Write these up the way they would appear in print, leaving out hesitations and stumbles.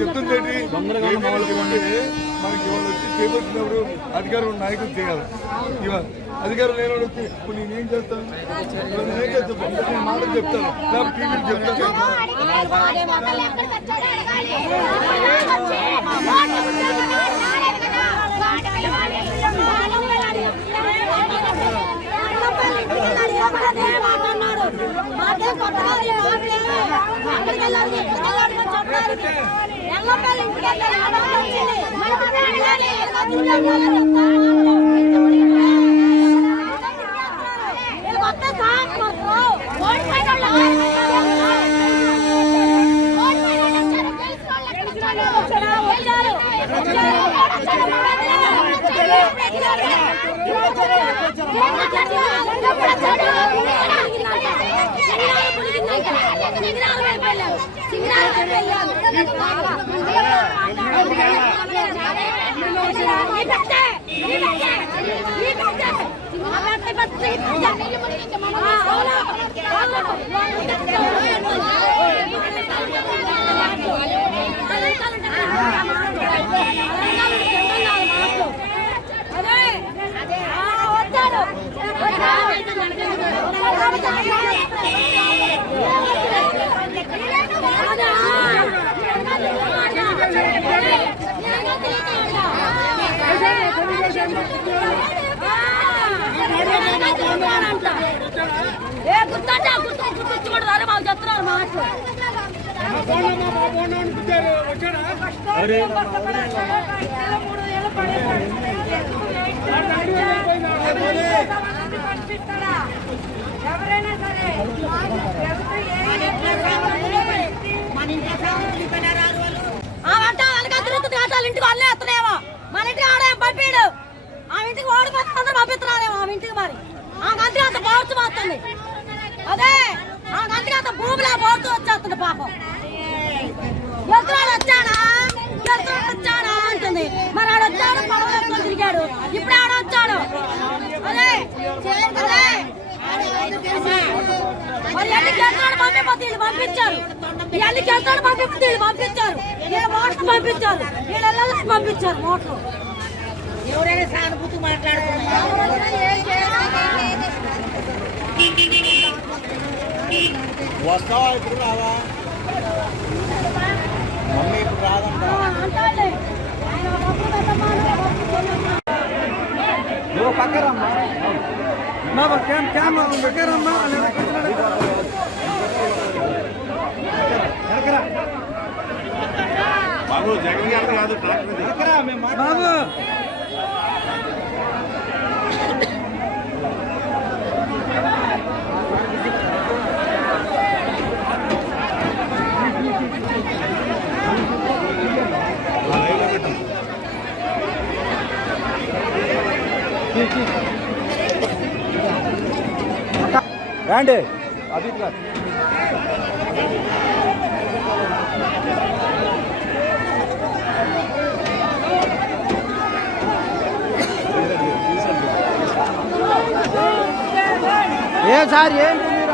చెప్తుందేంటి మనకి వాళ్ళు వచ్చి చేపట్టినప్పుడు అధికారులు నాయకులు చేయాలి. ఇవాళ అధికారులు లేని వాడు వచ్చి ఇప్పుడు నేనేం చేస్తాను, నేనేం చేస్తాను మాటలు చెప్తాను, టీవీలు చెప్తాను. గుర్తుంచుకుంటారు మాకు చెప్తున్నారు మాటలు. ఎవరైనా సరే ఇంటికి వాళ్ళే వస్తున్నాయేమో, మన ఇంటికి ఆడేం పంపిడు, ఆ ఇంటికి ఓడిపోతే అందరూ పంపిస్తున్నారేమో ఆ ఇంటికి. మరి ఆ గంటకి అంత పోవచ్చు వస్తుంది, అదే ఆ గంటకి అంత భూమిలో పోతూ వచ్చేస్తుంది పాపం. గెలుతున్నాడు వచ్చాడా అంటుంది. మరి ఆడ వచ్చాడు పడవలో తిరిగాడు, ఇప్పుడు ఆడ వచ్చాడు. అదే అదే మరి ఎన్ని గెలుతున్నాడు పంపించారు, ఎన్ని గెలుతున్నాడు పంపించారు, వీళ్ళ మోటార్ పంపించారు, వీళ్ళ పంపించారు మోటార్. ఎవరైనా సానుభూతి మాట్లాడుతున్నారు. వస్తావా ఇప్పుడు రావా మమ్మీ ఇప్పుడు రాదంట. నువ్వు పక్కరమ్మా దగ్గరమ్మా బాబు జగన్ గారు కాదు బాబు. రండి అభిత్ గారు. ఏం సార్ ఏంటి మీరు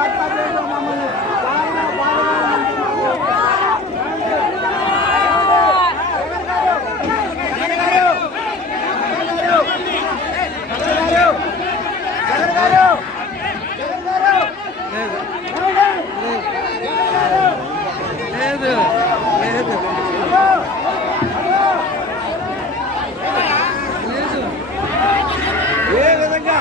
ఏ విధంగా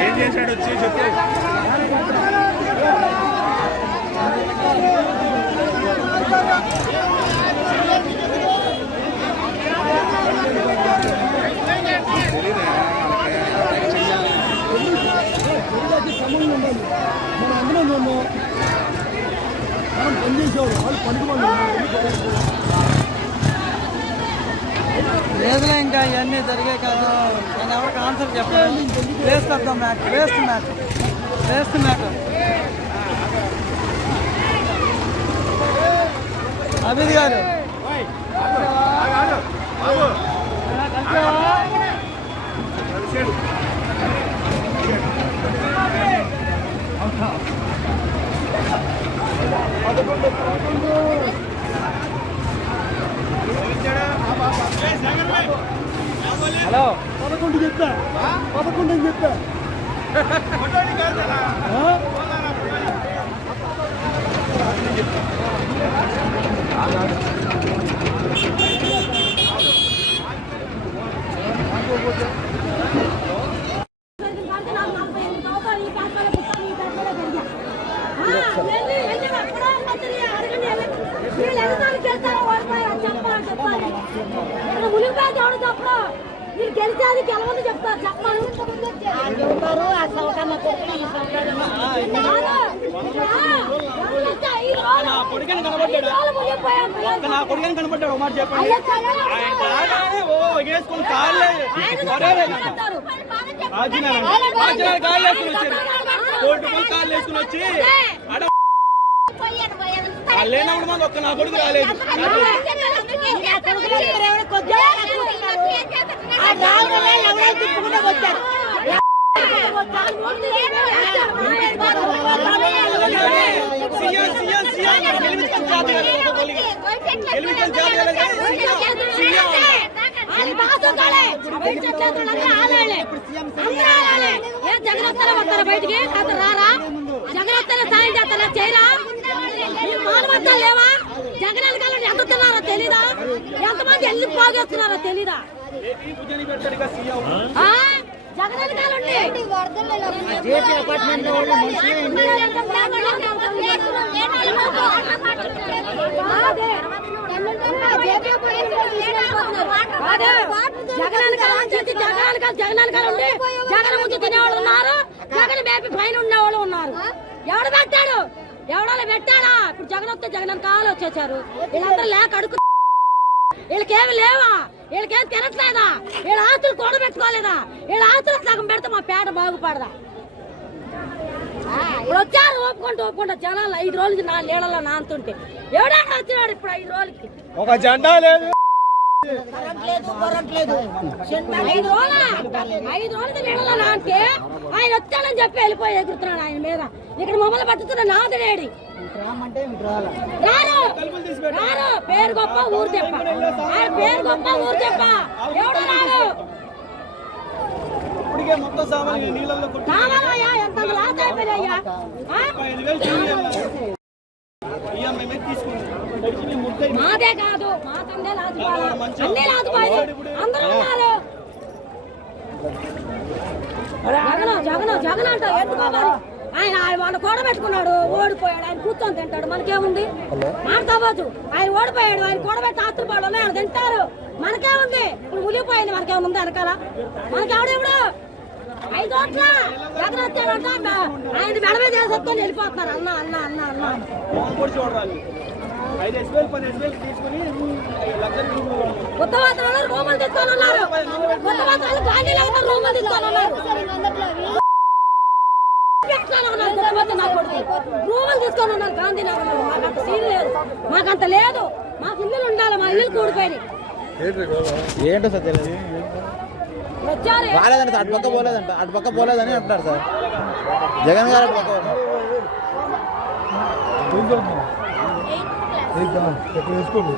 ఏం చేశాడు వచ్చి చెప్పు. సంబంధం ఉండాలి, మనం అందులో మనం పనిచేసేవాళ్ళు వాళ్ళు పనికి లేదులే ఇంకా ఇవన్నీ జరిగాయి కాదు. నేను ఎవరికి ఆన్సర్ చెప్పాను. Waste of the matter, waste matter. Abid గారు హలో 11 చెప్తా 11 అని చెప్తా మీరు గెలిచేది గెలవని చెప్తారు చెప్పాలి ఆ సౌకర్య కొడుకులు ఈ సౌకర్యం నా కొడుకుని కనబడ్డాడు ఒక మాట చెప్పండి. ఆయన ఓ వేసుకుని కాళ్ళు కాళ్ళు వేసుకుని వచ్చి లేనప్పుడు మాకు ఒక్క నా కొడుకు రాలేదు. బయటికి రారా జగన్ సాయం చేస్తారా చేయరా మానవత్తాలు లేవా? జగన్ వెనకాల ఎంత తిన్నారో తెలీదా? ఎంతమంది ఎల్లు పోగేస్తున్నారో తెలీదా? జగన్ వెనకాలండి జగన్ వెనకాల ఉండి జగన్ ముందు తినేవాళ్ళు ఉన్నారు, జగన్ బేపీ పైన ఉండేవాళ్ళు ఉన్నారు. ఎవడు పెట్టాడు? ఎవడో పెట్టాడా? ఇప్పుడు జగన్ వస్తే జగన్ వెనకాల వచ్చేసారు. వీళ్ళందరూ లేక అడుగు వీళ్ళకేమి లేవా? వీళ్ళకేం తినట్లేదా? వీళ్ళ ఆస్తులు కూడబెట్టుకోలేదా? వీళ్ళ ఆస్తులు సగం పెడితే మా పేట బాగుపడదా? ఇప్పుడు వచ్చారు ఒప్పుకుంటూ జనాలు 5 రోజులకి నా నీళ్ళలో నానుతుంటే ఎవడైనా వచ్చినాడు ఇప్పుడు 5 రోజులకి ఒక జెండా లేదు, 5 రోజులకి నీళ్ళలో నాంటే ఆయన వచ్చాడని చెప్పి వెళ్ళిపోయి ఎగురుతున్నాడు ఆయన మీద. ఇక్కడ మమ్మల్ని పట్టుతున్న నాదుడేడి రారు. పేరు గొప్ప ఊరు చెప్ప, ఆయన పేరు గొప్ప ఊరు చెప్ప. ఎవడు రాడు? కావాలయ్యా ఎంత లాస్ అయిపోయాయ్యా. మాదే కాదు మా తండ్రి లాదు అన్నీ లాదుకోవాలి. అందరూ ఉన్నారు. జగన్ అంట ఎందుకోవాలి? ఆయన వాళ్ళ కూడబెట్టుకున్నాడు, ఓడిపోయాడు. ఆయన కూర్చొని తింటాడు, మనకేముంది? మాట్లాడవచ్చు. ఆయన ఓడిపోయాడు, ఆయన కూడబెట్టి ఆస్తులు పడాలి, ఆయన తింటారు, మనకేముంది? ఇప్పుడు మునిగిపోయింది, మనకేముంది వెనకాల? మనకెవడెప్పుడు 5 ఓట్ల జగన్ వచ్చాడంట ఆయన మెడమే చేసేసుకొని వెళ్ళిపోతున్నారు. అన్న అన్న అన్న అన్న కొత్తవాళ్ళు రూములు తీసుకొని ఉన్నారు. కొత్తవాళ్ళు గాంధీలో ఉన్న రూములు తీసుకొని ఉన్నారు. రూములు తీసుకొని ఉన్నారు గాంధీనగర్. మాకంత సీన్ లేదు, మాకంత లేదు. మాకు ఇల్లులు ఉండాలి, మా ఇల్లు కూడిపోయినాయి. ఏంటో సార్ తెలియదు. రాలేదండి సార్, అటు పక్క పోలేదని అంటున్నారు సార్ జగన్ గారు. అటు పక్క వేసుకోండి.